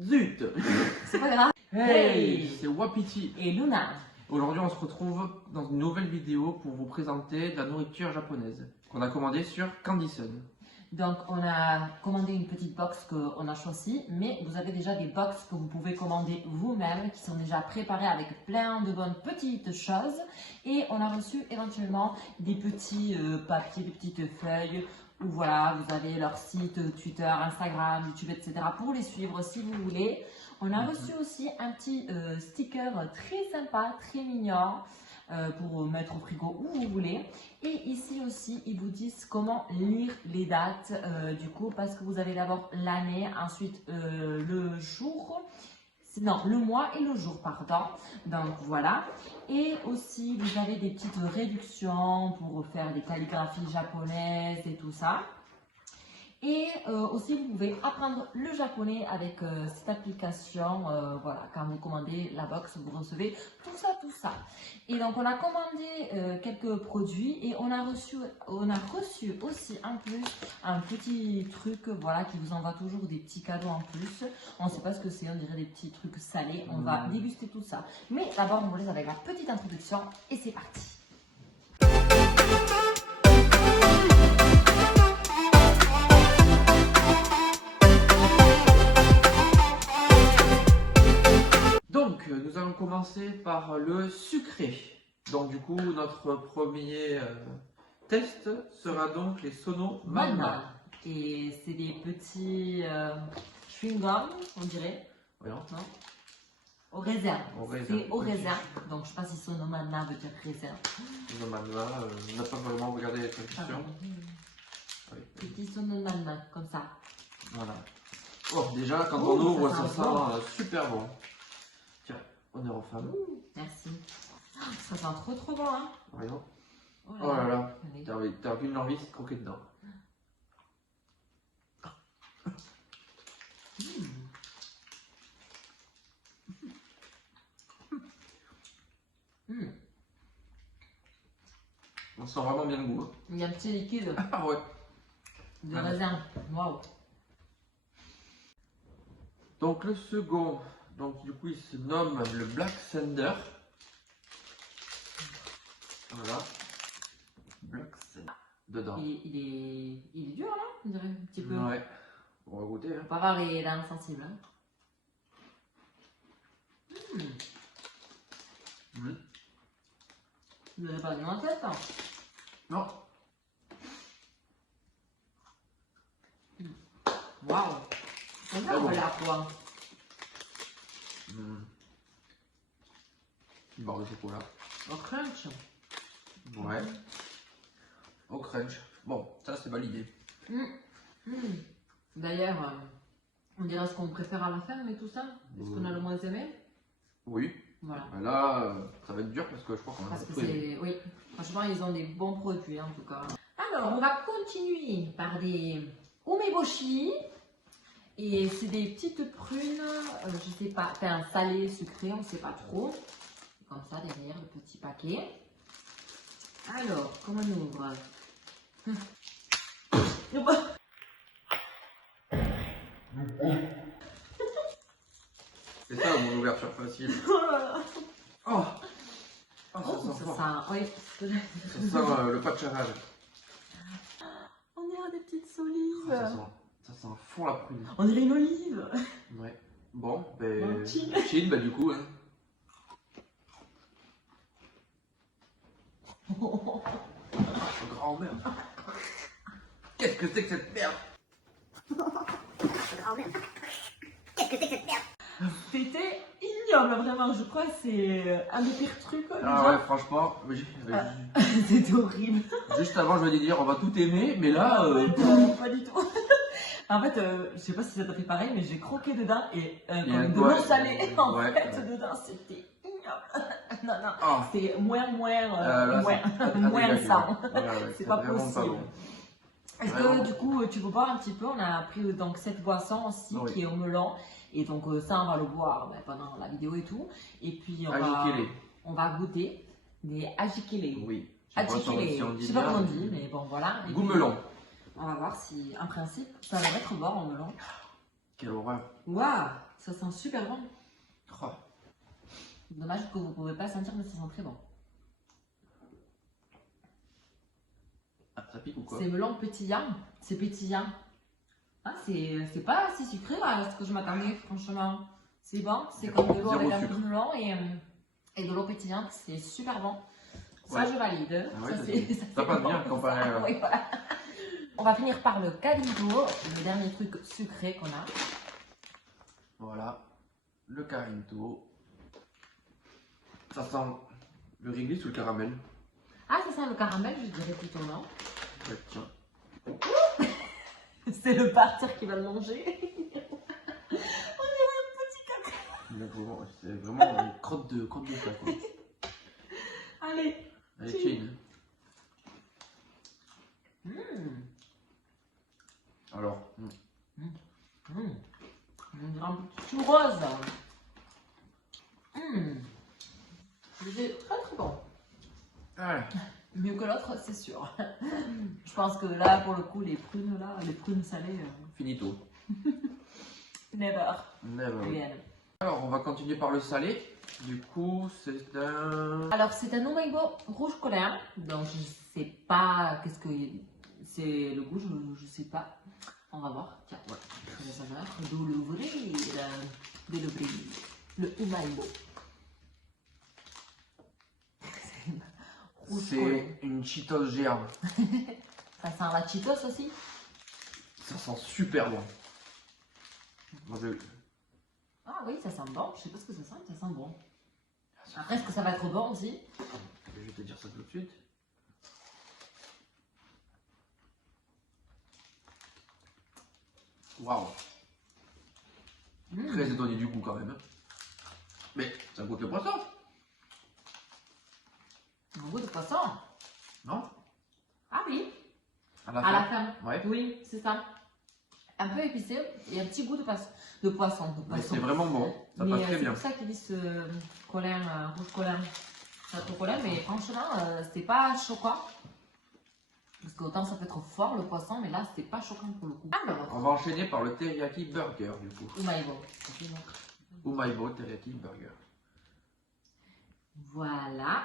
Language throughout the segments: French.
Zut. C'est pas grave. Hey, c'est Wapiti. Et Luna. Aujourd'hui, on se retrouve dans une nouvelle vidéo pour vous présenter de la nourriture japonaise qu'on a commandée sur Candyson. Donc, on a commandé une petite box qu'on a choisie, mais vous avez déjà des box que vous pouvez commander vous-même, qui sont déjà préparées avec plein de bonnes petites choses. Et on a reçu éventuellement des petits papiers, des petites feuilles, où voilà, vous avez leur site, Twitter, Instagram, YouTube, etc. pour les suivre si vous voulez. On a reçu aussi un petit sticker très sympa, très mignon, pour mettre au frigo où vous voulez. Et ici aussi, ils vous disent comment lire les dates, du coup, parce que vous avez d'abord l'année, ensuite le jour, non, le mois et le jour, pardon. Donc voilà. Et aussi, vous avez des petites réductions pour faire des calligraphies japonaises et tout ça. Et aussi, vous pouvez apprendre le japonais avec cette application. Voilà, quand vous commandez la box, vous recevez tout ça, tout ça. Et donc, on a commandé quelques produits et on a reçu aussi en plus un petit truc, voilà, qui vous envoie toujours des petits cadeaux en plus. On ne sait pas ce que c'est, on dirait des petits trucs salés. On va déguster tout ça. Mais d'abord, on vous laisse avec la petite introduction et c'est parti. Donc, nous allons commencer par le sucré. Donc, du coup, notre premier test sera donc les Sono Manma. Et c'est des petits chewing-gum, on dirait. Voyons. Non, au raisin. C'est au Oui. raisin. Donc, je ne sais pas si Sono Manma veut dire raisin. Sono Manma, on n'a pas vraiment regardé les traductions. Oui. Petit Sono Manma, comme ça. Voilà. Oh, déjà, quand Oh, on ouvre, ça ça sent sent bon. super bon. Tiens, honneur aux femmes. Merci. Ça sent trop trop bon, hein. Voyons. Oh Oh là là, Allez. t'as une envie de croquer dedans. Mm. On sent vraiment bien le goût. Hein. Il y a un petit liquide Ah ouais. de raisin. Waouh. Donc le second, donc du coup il se nomme le Black Thunder. Voilà. Black Thunder. Dedans. Il est dur, là, on dirait, un petit peu. Ouais. On va goûter. Hein. On va voir les dents sensibles. Hein. Vous n'avez pas de en tête, hein. Non. Waouh. On Ah bon. va la quoi. Une barre de chocolat. Au crunch. Ouais. Au crunch. Bon, ça c'est validé. D'ailleurs, on dira ce qu'on préfère à la fin, mais tout ça. Est-ce qu'on a le moins aimé? Oui. Voilà. Ben là, ça va être dur parce que je crois qu'on a Parce que tout aimé. c'est. Oui, franchement, ils ont des bons produits en tout cas. Alors, on va continuer par des umeboshi. Et c'est des petites prunes, je sais pas, enfin salées, sucrées, on ne sait pas trop. Comme ça, derrière le petit paquet. Alors, comment on ouvre? C'est ça mon ouverture facile. Oh, oh, ça sent fort. Oui. Ça sent le pacharage. On dirait des petites Oh, olives. ça sent fond la prune. On dirait une olive. Ouais. Bon, ben. Bon, chill. Chill, ben du coup. Hein. Oh, grand-mère. Qu'est-ce que c'est que cette merde? Qu'est-ce que c'est que cette merde? C'était ignoble, vraiment. Je crois que c'est un des pires trucs. Ah ouais, franchement, C'était horrible. juste avant, je vais dire, on va tout aimer, mais là. Pas du tout. En fait, je sais pas si ça t'a fait pareil, mais j'ai croqué dedans et Il y a comme un de doigt, l'eau salée. En ouais, fait, ouais. dedans, c'était ignoble. Non, non. Oh. C'est moins, Là, moins dégueulasse, sang. ouais, ouais, C'est pas vraiment possible. pas bon. Est-ce Vraiment. que du coup tu veux boire un petit peu? On a pris donc cette boisson aussi Oui. qui est au melon et donc ça on va le boire pendant la vidéo et tout. Et puis Ajikele. on va goûter des ajikele. Oui. Je sais pas Ajikele. si on dit Je sais pas bien. comment on dit, mais bon voilà. Et Goût melon. On va voir si, en principe, ça va être bon en melon. Quelle horreur. Waouh, ça sent super bon. Oh. Dommage que vous ne pouvez pas sentir, mais ça sent très bon. Ah, ça pique ou quoi? C'est melon pétillant. C'est pétillant. Ah, c'est pas si sucré à ce que je m'attendais, franchement. C'est bon, c'est comme de l'eau avec un peu de melon et de l'eau pétillante. C'est super bon. Ça, Ouais. je valide. Ah ouais, ça, ça c'est- ça passe bon, bien comparé ça. à... Oui, voilà. On va finir par le calido, le dernier truc sucré qu'on a. Voilà. Le carinto. Ça sent le réglisse ou le caramel? Ah, ça sent le caramel, je dirais plutôt non. Ouais, tiens. C'est le parterre qui va le manger. C'est vraiment une crotte de chat, quoi. Allez. Allez, tiens. Alors, Un petit rose. C'est très très bon. ouais. Mieux que l'autre, c'est sûr. Je pense que là, pour le coup, les prunes salées, Finito. never Never. again. Alors, on va continuer par le salé. Du coup, c'est un... Alors, c'est un Omaibo rouge colère. Donc, je sais pas qu'est-ce que c'est le goût, je sais pas. On va voir. Tiens, Ouais. ça va de l'ouvrir. De l'ouvrir. Le Omaibo. Rouge colère. C'est une Cheetos géante. Ça sent la Cheetos aussi. Ça sent super bon. Moi, Ah oui, ça sent bon. Je sais pas ce que ça sent, mais ça sent bon. Après, est-ce que ça va être bon aussi? je vais te dire ça tout de suite. Waouh. Très étonné du goût quand même. Mais ça goûte le poisson, Un goût de poisson. non? Ah oui, À la à la fin. fin. Ouais. Oui, c'est ça. Un peu épicé et un petit goût de poisson. Mais c'est vraiment bon. Ça Mais passe très c'est bien. pour ça qu'ils disent rouge colin. C'est trop colin, mais franchement, c'était pas choquant. Parce qu'autant ça peut être fort le poisson, mais là c'était pas choquant pour le coup. Alors, On va enchaîner par le teriyaki burger du coup. Umaibo. Umaibo teriyaki burger. Voilà.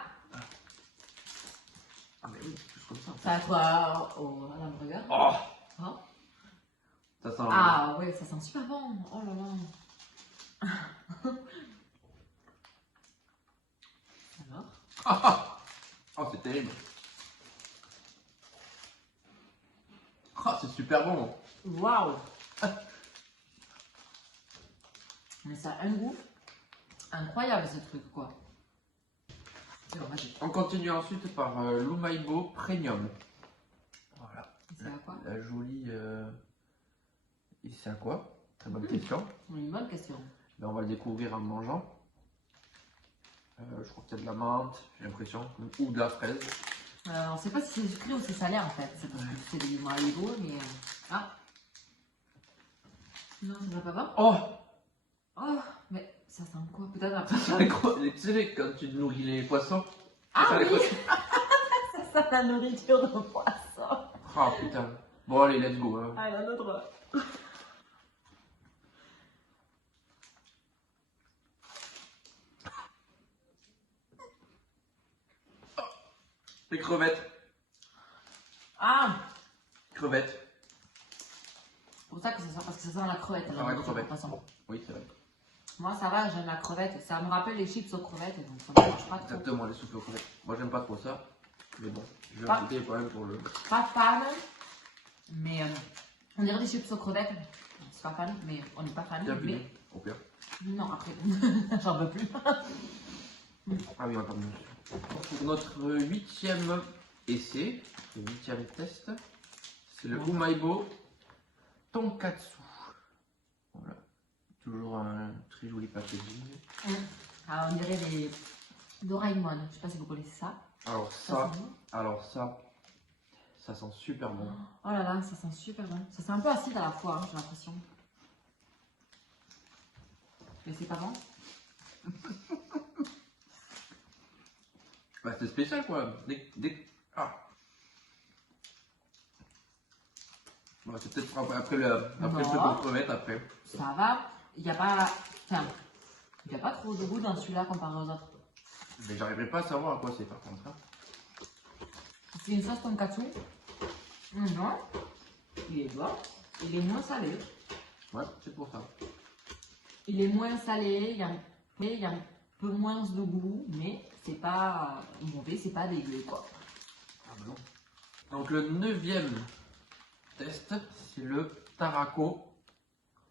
Ah mais oui, c'est plus comme ça. En fait. Ça à toi à l'hamburger. Oh, Oh. ça sent... Ah ouais, ça sent super bon. Oh là là. Alors, Oh, c'est terrible. Oh, c'est super bon. waouh. Mais ça a un goût incroyable ce truc quoi. C'est bon, vas-y. On continue ensuite par l'Umaibo Premium. Voilà. C'est à quoi? La jolie... Et c'est à quoi? Très bonne question. Une bonne question. Là, on va le découvrir en le mangeant. Je crois qu'il y a de la menthe, j'ai l'impression, ou de la fraise. On ne sait pas si c'est sucré ou c'est salé en fait. C'est parce que c'est des Umaibo, mais. Ah! Non, ça va pas voir? Oh. Oh! Mais ça sent quoi? Peut-être après. Tu sais, quand tu nourris les poissons, Ah ça, les oui! poissons. Ça sent la nourriture de poisson. Oh putain. Bon, allez, let's go. Hein. Ah, la autre. Les crevettes. Ah! Crevettes. C'est pour ça que ça sent, parce que ça sent la crevette. Ah, la nourriture de crevette. poisson. Oui, c'est vrai. Moi, ça va, j'aime la crevette. Ça me rappelle les chips aux crevettes, donc ça me marche pas trop. Exactement, les soupes aux crevettes. Moi, j'aime pas trop ça. Mais bon, je vais Pas- en goûter quand même pour le... Pas fan, mais on dirait des chips aux crevettes. C'est pas fan, mais on n'est pas fan. Bienvenue, Mais au pire. non, après, j'en veux plus. Ah oui, on attend mieux. Pour notre 8e essai, le 8e test, c'est le Umaibo Tonkatsu. Voilà. Toujours un très joli packaging. Ah, on dirait des Doraemon. Je sais pas si vous connaissez ça. Alors Ça ça, sent bon. ça sent super bon. Oh là là, ça sent super bon. Ça sent un peu acide à la fois, hein, j'ai l'impression. Mais c'est pas bon. Bah, c'est spécial quoi. Ah. Ouais, c'est peut-être après le truc Non. qu'on peut mettre après. Ça va. Il n'y a pas... Enfin, il n'y a pas trop de goût dans celui-là comparé aux autres. Mais j'arriverai pas à savoir à quoi c'est par contre. Hein. C'est une sauce tonkatsu. Non. Il est bon. Il est moins salé. Ouais, c'est pour ça. Il est moins salé. Il y a un peu moins de goût. Mais c'est pas mauvais. C'est pas dégueu quoi. Ah bah non. Donc le 9e test, c'est le Tarako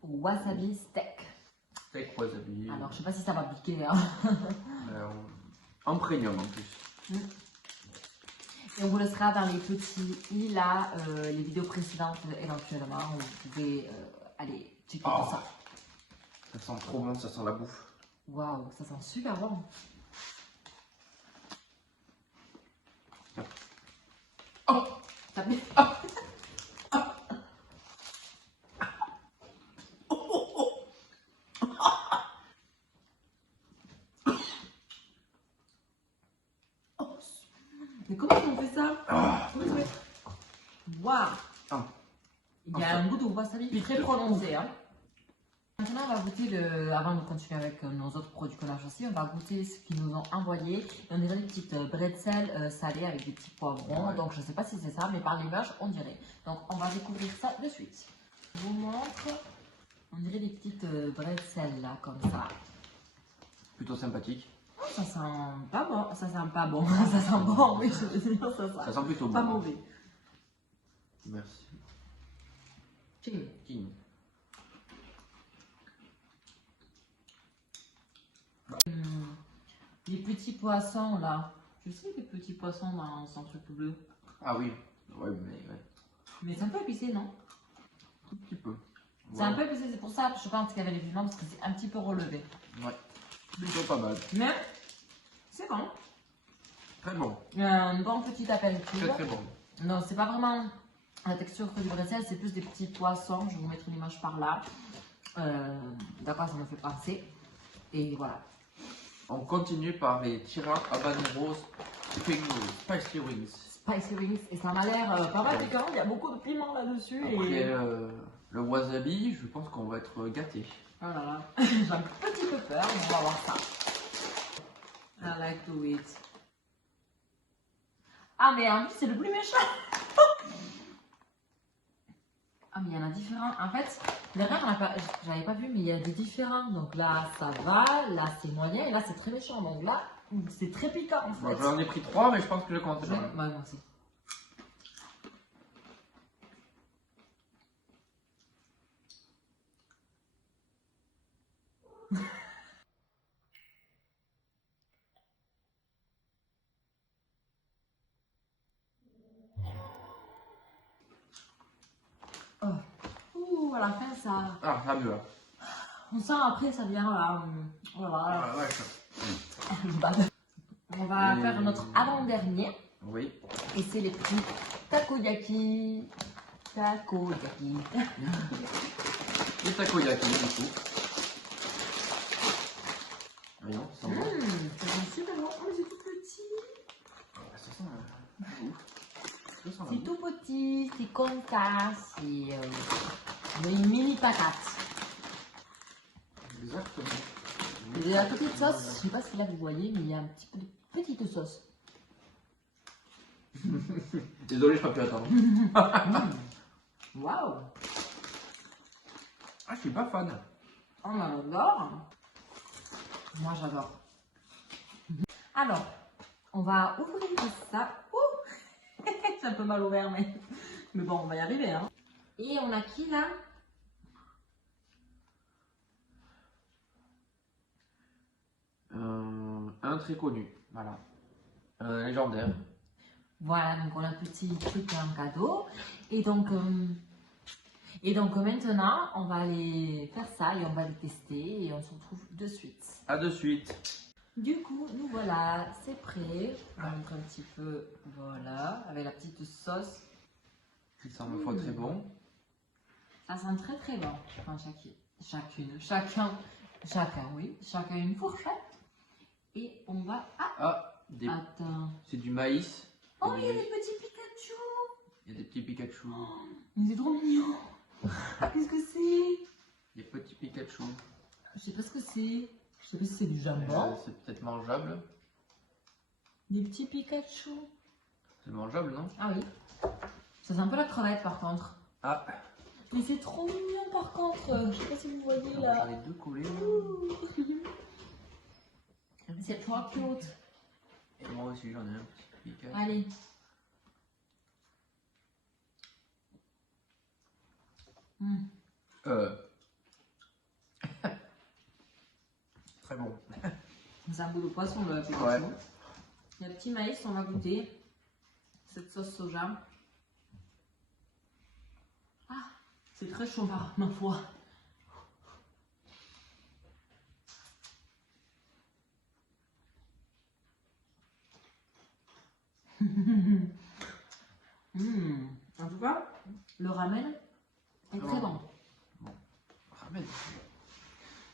Wasabi steak. steak wasabi. Alors je sais pas si ça va piquer. Hein. En premium en plus. Et on vous laissera dans les petits i là les vidéos précédentes éventuellement. Vous pouvez aller checker tout ça. Ça sent trop bon, ça sent la bouffe. Waouh, ça sent super bon. Oh, Ça fait- Mais comment on fait ça? Comment ça fait? Waouh! Ah. Il y a un goût de wasabi très prononcé. Hein. Maintenant, on va goûter avant de continuer avec nos autres produits qu'on a choisis, on va goûter ce qu'ils nous ont envoyé. Et on dirait des petites bretzels salées avec des petits poivrons. Ouais. Donc, je ne sais pas si c'est ça, mais par l'image, on dirait. Donc, on va découvrir ça de suite. Je vous montre. On dirait des petites bretzels là, comme ça. Plutôt sympathique. Oh, ça sent pas bon. Ça sent pas bon. Ça sent bon, oui, je veux dire, ça Ça sent plutôt pas bon. mauvais. Merci. Ching. King. Les petits poissons là. Tu sais, les petits poissons dans son truc bleu. Ah oui. Ouais, mais ouais. Mais c'est un peu épicé, non? Un petit peu. C'est un peu épicé, c'est pour ça que je pense qu'il y avait les piments parce que c'est un petit peu relevé. Ouais. Plutôt pas mal. Mais c'est bon. Très bon. Un bon petit apéritif. Très très bon. Non, c'est pas vraiment la texture que du bretzel, c'est plus des petits poissons. Je vais vous mettre une image par là. D'accord, ça me fait penser. Et voilà. On continue par les Tira Habanero Spicy Wings. Spicy wings. Et ça m'a l'air pas mal piquant. Il y a beaucoup de piment là-dessus. Après Et... le wasabi, je pense qu'on va être gâtés. Oh là là. J'ai un petit peu peur, mais on va voir ça. I like to eat. Ah, mais en plus, c'est le plus méchant. Ah, mais il y en a différents. En fait, derrière, j'avais pas vu, mais il y a des différents. Donc là, ça va. Là, c'est moyen. Et là, c'est très méchant. Donc là, c'est très piquant en fait. Bon, j'en ai pris 3, mais je pense que je compte Ouais, pas. moi aussi. Oh. Ouh, à la fin, ça. Ah, ça mieux là. On sent après, ça vient là. Voilà. Ah, ouais, ça. On va Et- faire notre avant-dernier. Oui. Et c'est les petits takoyaki. Takoyaki. Les takoyaki du coup. Voyons, ça sent bon. Ça sent super bon. Oh, mais c'est tout petit. Ah, ça sent ouf. Ça sent la C'est bouffe. tout petit, c'est comme ça. C'est une mini patate. Exactement. Et la petite sauce, je sais pas si là vous voyez, mais il y a un petit peu de petite sauce. Désolé, je peux plus attendre. Waouh! Ah, je suis pas fan. On adore. Moi j'adore. Alors, on va ouvrir ça. Ouh. C'est un peu mal ouvert, mais bon, on va y arriver. Hein. Et on a qui là? Un très connu, voilà. Un légendaire. Voilà, donc on a un petit truc en cadeau. Et donc maintenant, on va aller faire ça et on va les tester et on se retrouve de suite. À de suite. Du coup, nous voilà, c'est prêt. On va montrer un petit peu, voilà, avec la petite sauce. Il sent ma foi très bon. Ça sent très très bon. Enfin, chacun, oui, chacun une fourchette. Et on va... Ah, Ah, attends. c'est du maïs. Oh, il y a des petits Pikachu. Il y a des petits Pikachu. Mais c'est trop mignon. Qu'est-ce que c'est? Des petits Pikachu. Je sais pas ce que c'est. Je sais pas si c'est du jambon. C'est peut-être mangeable. Des petits Pikachu. C'est mangeable, non? Ah oui. Ça sent un peu la crevette par contre. Ah, Mais c'est trop mignon par contre. Je sais pas si vous voyez j'en là. ai deux collés. Là. C'est trop cute. Et moi aussi, j'en ai un petit Pikachu. Allez. Très bon. C'est un goût de poisson le Pikachu. Ouais. Il y a le petit maïs, on va goûter. Cette sauce soja. Ah, c'est très chaud par ma foi. En tout cas, le ramen est très bon. Ramen.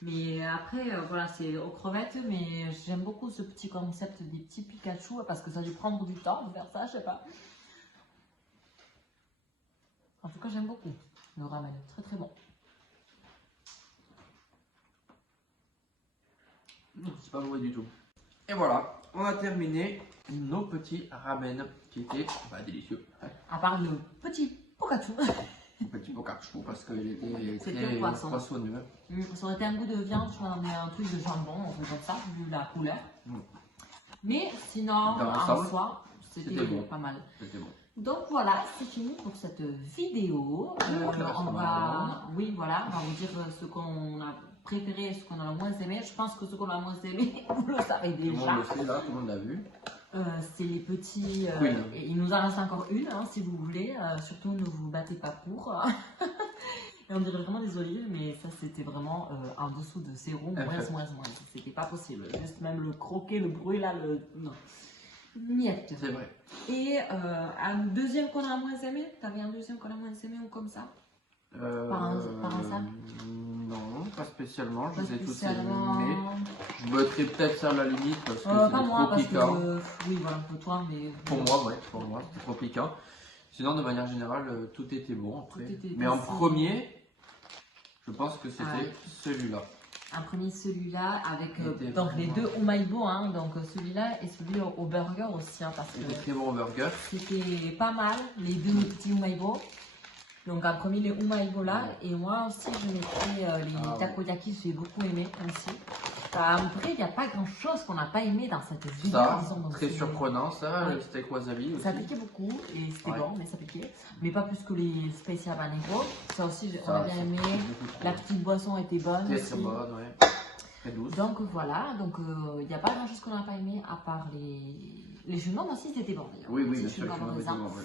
Mais après, voilà, c'est aux crevettes, mais j'aime beaucoup ce petit concept des petits Pikachu parce que ça a dû prendre du temps de faire ça, je sais pas. En tout cas, j'aime beaucoup le ramen, très très bon. C'est pas mauvais du tout. Et voilà, on a terminé nos petits ramen qui étaient délicieux. À part le petit Pikachu. Un petit Pikachu parce qu'il était C'était très poisson. poissonneux. Ça aurait été un goût de viande, je m'en ai un truc de jambon, on fait comme ça, vu la couleur. Mais sinon, Dans en l'ensemble, soi, c'était bon. pas mal. C'était bon. Donc voilà, c'est fini pour cette vidéo. On va, oui, voilà, on va vous dire ce qu'on a préféré et ce qu'on a le moins aimé. Je pense que ce qu'on a le moins aimé, vous le savez Tout le monde déjà. le sait là, tout le monde l'a vu. C'est les petits. Queen. Et il nous en reste encore une, hein, si vous voulez. Surtout, ne vous battez pas pour. Et on dirait vraiment des olives, mais ça c'était vraiment en dessous de 0, moins. C'était pas possible. Juste même le croquer, le bruit là, non. Miette. C'est vrai. Et un deuxième qu'on a moins aimé. T'avais un deuxième qu'on a moins aimé ou comme ça? Par un sac? Non, pas spécialement. Je Pas les ai tous spécialement. aimés. Je mettrais peut-être ça à la limite parce que Pas c'est moi, trop parce piquant. que. Oui, voilà, un peu toi, mais. Pour moi, ouais, pour moi, c'était trop piquant. Sinon, de manière générale, tout était bon après. Tout était Mais en facile. premier, je pense que c'était Ouais. celui-là. Un premier celui-là avec Était donc les vraiment- deux Omaibo, hein, donc celui-là et celui au burger aussi, hein, parce que C'était très bon au burger. c'était pas mal, les deux petits Omaibo. Donc en premier les Omaibo là, et moi aussi je mettrais les Ah ouais. takoyaki, j'ai beaucoup aimé aussi. En vrai, il n'y a pas grand chose qu'on n'a pas aimé dans cette vidéo. Ça, disons, donc très c'est- surprenant ça, Ouais. le steak wasabi aussi. Ça piquait beaucoup et c'était Ouais. bon, mais ça piquait. Mais pas plus que les Special Habanero. Ça aussi, on Ça, a bien c'est aimé. beaucoup trop La petite boisson était bonne Très aussi. très bonne, ouais. Très douce. Donc voilà, donc il n'y a pas grand chose qu'on n'a pas aimé à part les jus de mangue aussi, c'était bon d'ailleurs. Oui, Les oui, petits bien jus sûr, de je mangue me raisin. bon, ouais.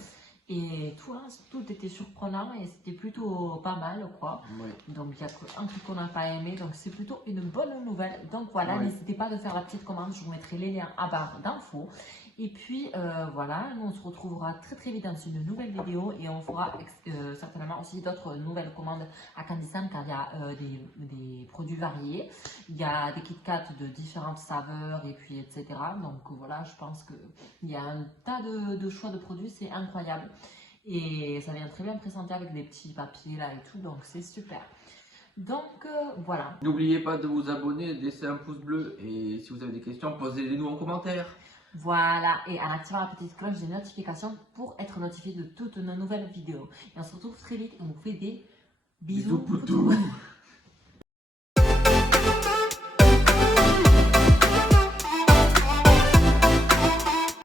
Et tout, hein, tout était surprenant et c'était plutôt pas mal quoi. Ouais. Donc il y a qu'un truc qu'on n'a pas aimé, donc c'est plutôt une bonne nouvelle. Donc voilà, Ouais. n'hésitez pas de faire la petite commande, je vous mettrai les liens à barre d'infos. Et puis voilà, nous on se retrouvera très très vite dans une nouvelle vidéo et on fera certainement aussi d'autres nouvelles commandes à Candysan car il y a des produits variés. Il y a des Kit Kat de différentes saveurs et puis etc. Donc voilà, je pense qu'il y a un tas de choix de produits, c'est incroyable. Et ça vient très bien présenté avec des petits papiers là et tout, donc c'est super. Donc voilà. N'oubliez pas de vous abonner, de laisser un pouce bleu et si vous avez des questions, posez-les nous en commentaire. Voilà, et en activant la petite cloche des notifications pour être notifié de toutes nos nouvelles vidéos. Et on se retrouve très vite et on vous fait des bisous Bisous poutou.